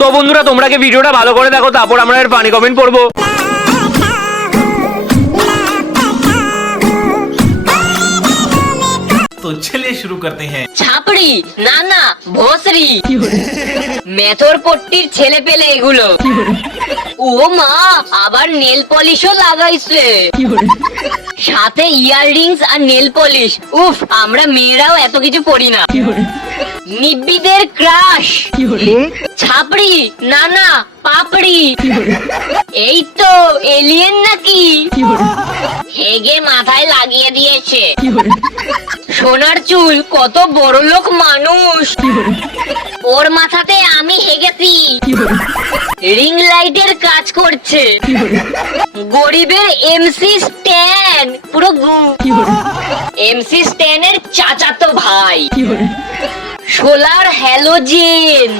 তো বন্ধুরা তোমরা কি ভিডিওটা ভালো করে দেখো, তারপর আমরা এর ফানি কমেন্ট পড়বো। तो चलिए शुरू करते हैं। ছাপড়ি না না ভোসরি মেথর পট্টির ছেলে পেলে এগুলো। ও মা, আবার নেল পলিশও লাগাইছে, সাথে ইয়াররিংস আর নেল পলিশ। উফ, আমরা মেয়েরাও এত কিছু পরি না। নিব্বিদের ক্রাশ ছাপড়ি না না পাপড়ি। এই তো এলিয়েন নাকি, হেগে মাথায় লাগিয়ে দিয়েছে। সোনার চুল, কত বড় লোক মানুষ, ওর মাথাতে আমি হেগেছি। রিং লাইটের কাজ করছে, গরিবের এমসি স্ট্যান পুরো গু। এমসি স্ট্যানের চাচাতো ভাই, সোলার হ্যালোজেন।